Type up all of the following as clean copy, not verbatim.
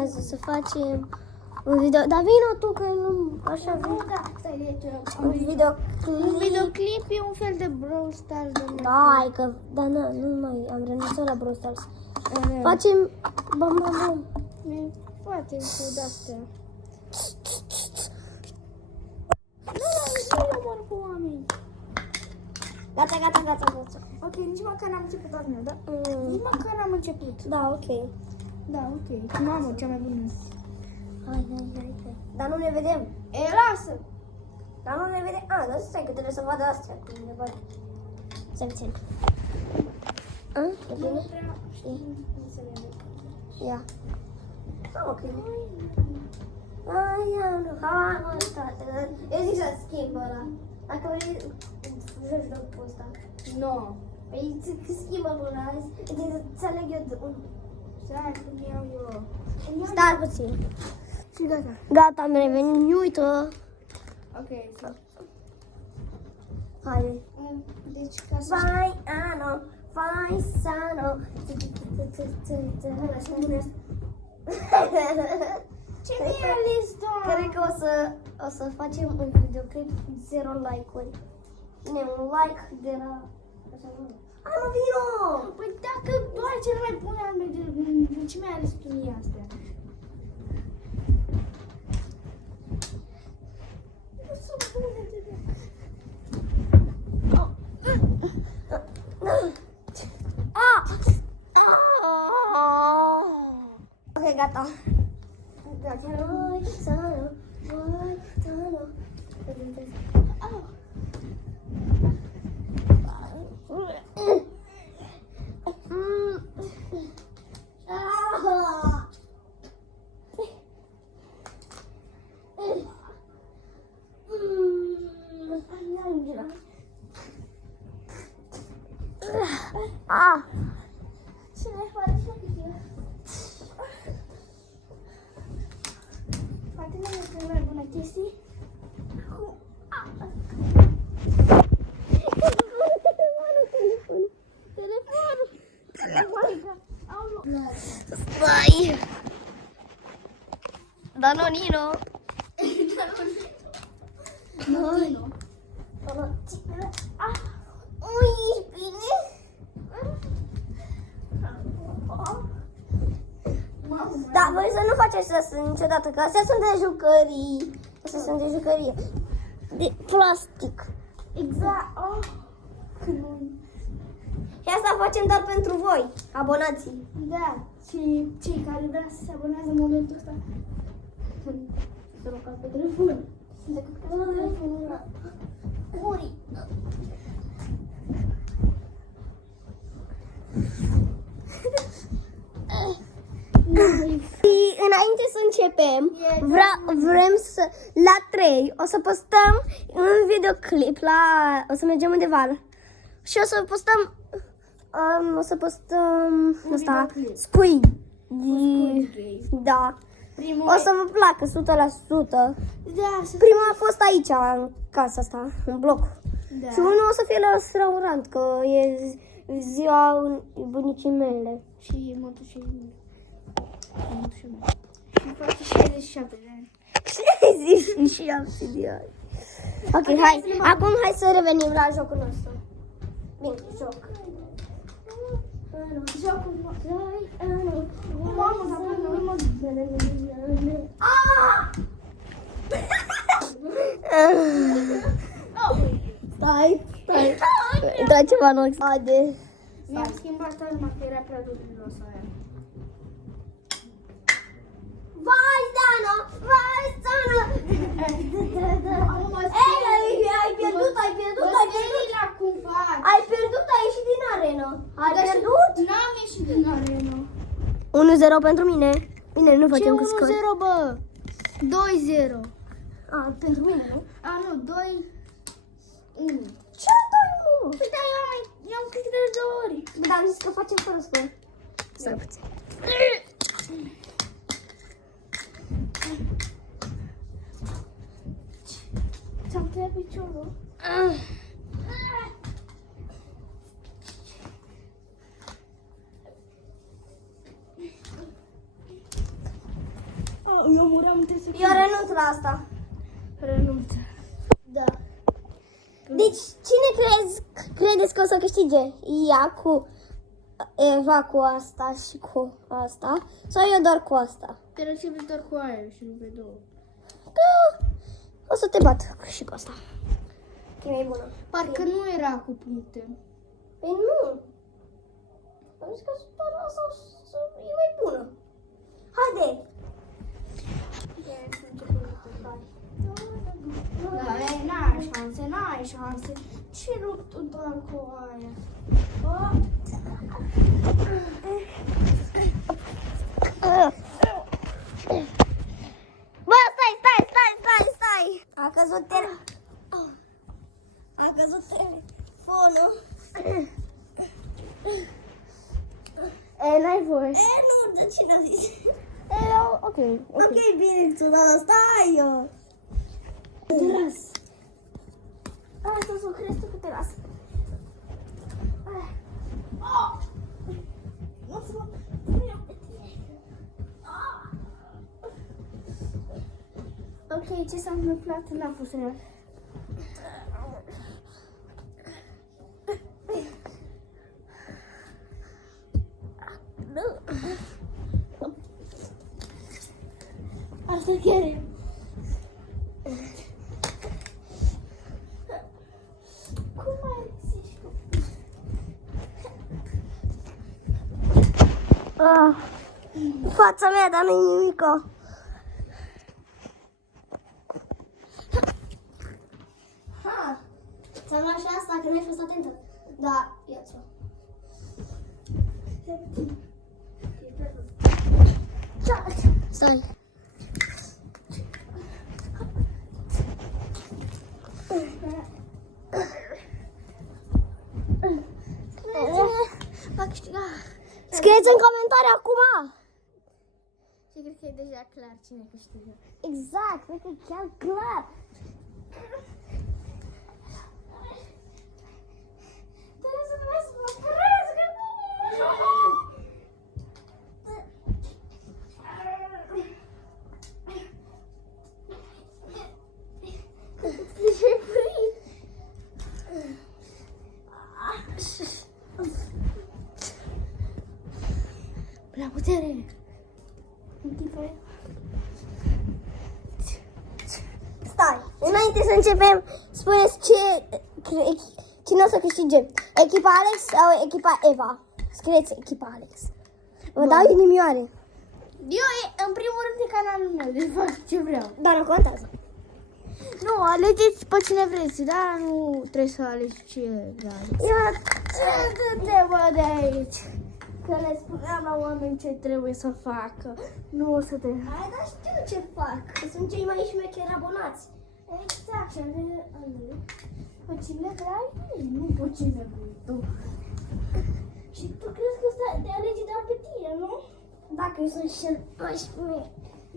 Azi o să facem un video. Dar vino tu că nu așa Nu, vin. da, stai, Un videoclip. un videoclip e un fel de Brawl Stars de Da, hai că, dar nu mai am renunțat la Brawl Stars. Facem bam bam bam. Poate cu de-astea. Nu omor cu oameni. Gata. Ok, nici măcar n-am început al meu, da? Nici măcar n-am început. Da, ok. Da, ok. Mamă, cea mai bună. Hai. Dar nu ne vedem. E, lasă! Dar nu ne vedem. A, dar stai că trebuie să vadă astea. Să puțin. E bine? Știi? Ia. Ok. Hai, mă, tată. Eu zic să schimb ăla. Dacă vrei, joci jocul ăsta. Nu. Păi schimbă până azi. Îți aleg eu de unul. Stai, cum iau eu. Stai puțin. Și gata. Gata, am revenit. Uită. Ok. Hai. Deci, ca să... Vai, ano. Vai, sano. Așa bune. Ce mi-ai ales, doamne? Cred că o să facem un videoclip 0 like-uri. Ne, un like de la... Mă, vino! Păi dacă doar cel mai bun al meu, de ce mi-ai ales tu mie astea? Nu sunt bune de Ok, gata. Cine face așa? Poate nu este cea mai bună chestie. Vai! Danonino! Nu. Ui, bine! Da, voi să nu faceți asta niciodată, că astea sunt de jucării. Astea sunt de jucărie. De plastic. Exact. Și asta facem doar pentru voi, abonații. Da. Și cei care vrea să se abonează în momentul ăsta. Să rog pe telefon. Decât că la telefonul ăla. Uri. Și înainte să începem, vrem să, la 3, o să postăm un videoclip, o să mergem undeva și o să postăm, asta, Squid. Da. O să vă placă 100%. Da, Prima a fost aici, în casa asta, în bloc. da. Și unul o să fie la restaurant, că e ziua bunicii mele. Și mătușii mei. Și face 67 de ani. 67 de ani. Ok, hai. Acum hai să revenim la jocul nostru. Bine, joc. Jocul nostru. Mamă, dar până la urmă... Stai. Intra ceva în ochi. Haide. Mi-am schimbat arma, că era prea dureros aia. Vai, Dana! Vai, Dana! Ai pierdut! La cum faci? Ai pierdut, ai ieșit din arenă. Ai pierdut? N-am ieșit din arenă. 1-0 pentru mine. Bine, nu Ce facem 1-0, cu scor. bă? 2-0. Pentru mine, nu? Nu, 2... 1. Ce 2-1? Păi da, eu am câte de 2 ori. Dar am zis că facem fără scor. Stai puțin. Ți-am tăiat piciorul. Eu muream în 3 secunde. Eu renunț la asta. Renunț. Da. Deci, cine credeți că o să câștige? Ea cu Eva cu asta și cu asta? Sau eu doar cu asta? Te răcevi doar cu aia și nu pe două. Că o să te bat și cu asta. E mai bună. Parcă nu era cu puncte. Păi nu. Am zis că doar asta e mai bună. Haide! Da, n-ai șanse, n-ai șanse. Ce rup tu doar cu aia? Bă, stai! A căzut telefonul. N-ai voie. Nu, de cine a zis? Ok. Ok, bine, tu, dar stai eu. Teras. Asta să o crezi tu cu terasă. Nu să mă iau pe tine. Ok, ce s-a întâmplat? N-a fost real. Asta chiar e. Cum mai zici tu? Fața mea, dar nu-i nimico. Ți-am luat și asta, că n-ai fost atentă. Da, ia-ți-o. Stai. Va câștiga. Scrieți în comentarii acum. Și cred că e deja clar cine câștigă. Exact, cred că e chiar clar. Trebuie să vezi să mă crezi că ce-ai prit? La putere! Stai, înainte să începem, spuneți cine o să câștige. Echipa Alex sau echipa Eva? Scrieți echipa Alex. Vă dau inimioare. Eu, în primul rând, e canalul meu, deci fac ce vreau. Dar nu contează. Nu, alegeți pe cine vreți, dar nu trebuie să alegi ce vreau. Ia, Ce bă de aici? Că le spuneam la oameni ce trebuie să facă. Nu o să te... hai, dar știu ce fac. Că sunt cei mai șmecheri abonați. Exact, și alegi pe cine vrei, nu pe cine vrei tu. Și tu crezi că te alegi doar pe tine, nu? Dacă eu sunt cel mai șmecher.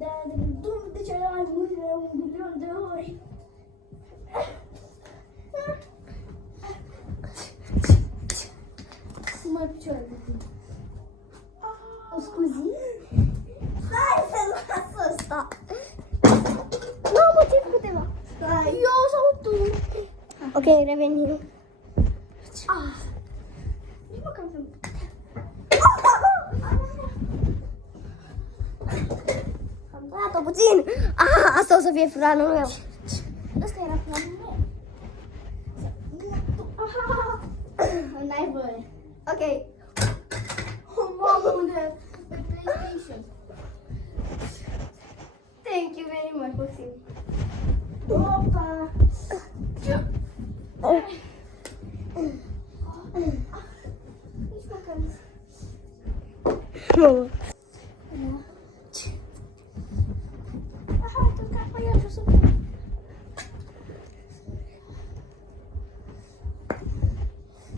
Dar de ce ai mult de 1.000.000 de ori? Cum mai picioare de tine? O scuzi? Hai să las asta. Nu am motiv cu teva. Hai. Eu sau tu? Ok, revenim. Nici măcar să... Am tăiat-o puțin. Asta o să fie planul meu. Ăsta era planul meu. N-ai voie. Ok. Mamă, de PlayStation. Thank you very much, puțin. Opa! Nici măcar nu. Aha, tu ca pe ea și o să fie.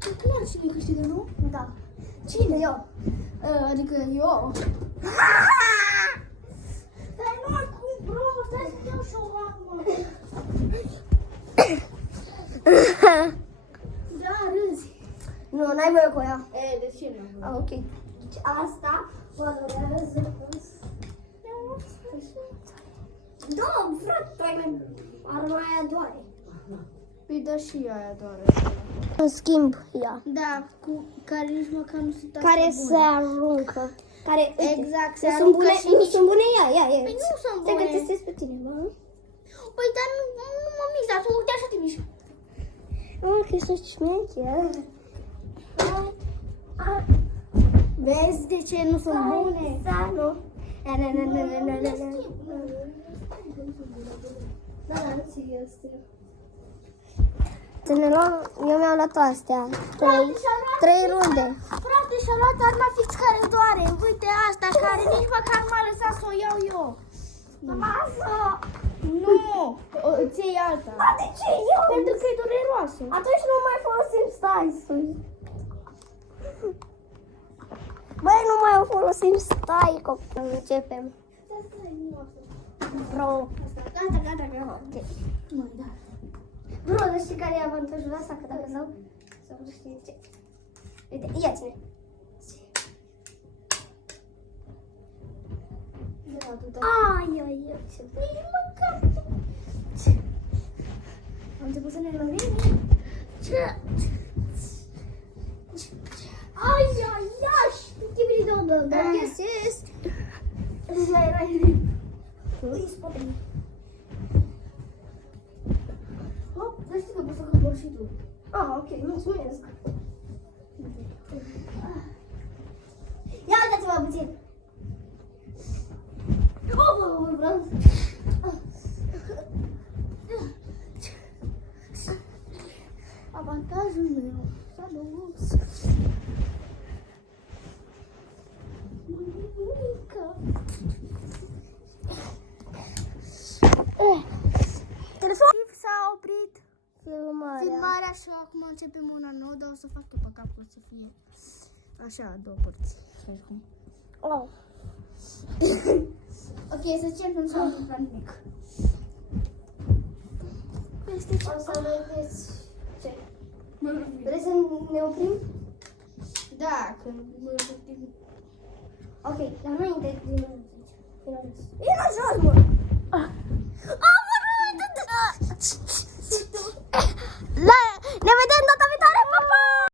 E clar cine câștigă, nu? Da. Cine? Eu. Adică eu. Dar nu acum, bro, stai să iau și o armă. Da, râzi. Nu, n-ai voie cu ea. E, de ce nu? Ok. Deci asta vă durează. Îi dă și aia doar. În schimb, ea. Da, cu care nici măcar nu sunt Care astea se bune. aruncă. Care, uite, Exact, se nu sunt aruncă bune, și nu nici- sunt bune, ia. Păi nu sunt Te bune. gătesc pe tine, bă. Păi, dar nu mă mișc, dar tu uite așa te mișc. Nu, că ești șmecher. Vezi de ce nu sunt bune? Da, nu. Da, serios. Să ne luăm, eu mi-am luat astea. Trei runde. Frate, și-a luat arma fix care doare. Uite asta, care nici măcar nu m-a lăsat să o iau eu. Lasă! Nu, îți iei alta. Dar de ce eu? Pentru că e dureroasă. Atunci nu mai folosim style-ul. Băi, nu mai folosim style, copil. Începem. Bro. Gata. Ok. Bro, dar știi care e avantajul ăsta? Că dacă dau, să nu știi ce. Uite, ia-ți-ne. Ai, ce. Nici măcar. Am început să ne lovim. Ce? Ai, chibiri de yes. Ui, spate. Hop, dar știi că poți să cobori și tu. Ah, ok, mulțumesc. Ia uitați-mă puțin. Oh, vreau. Avantajul meu. Salut. Telefon. S-a oprit Filmarea. și acum începem una nouă, dar o să fac eu pe cap că o să fie așa, două părți. Oh. Ok, să începem să nu fac nimic. O să vedeți ce. Vrei să ne oprim? Da, că mă oprim. Ok, dar înainte din jos. Vino jos, mă! Am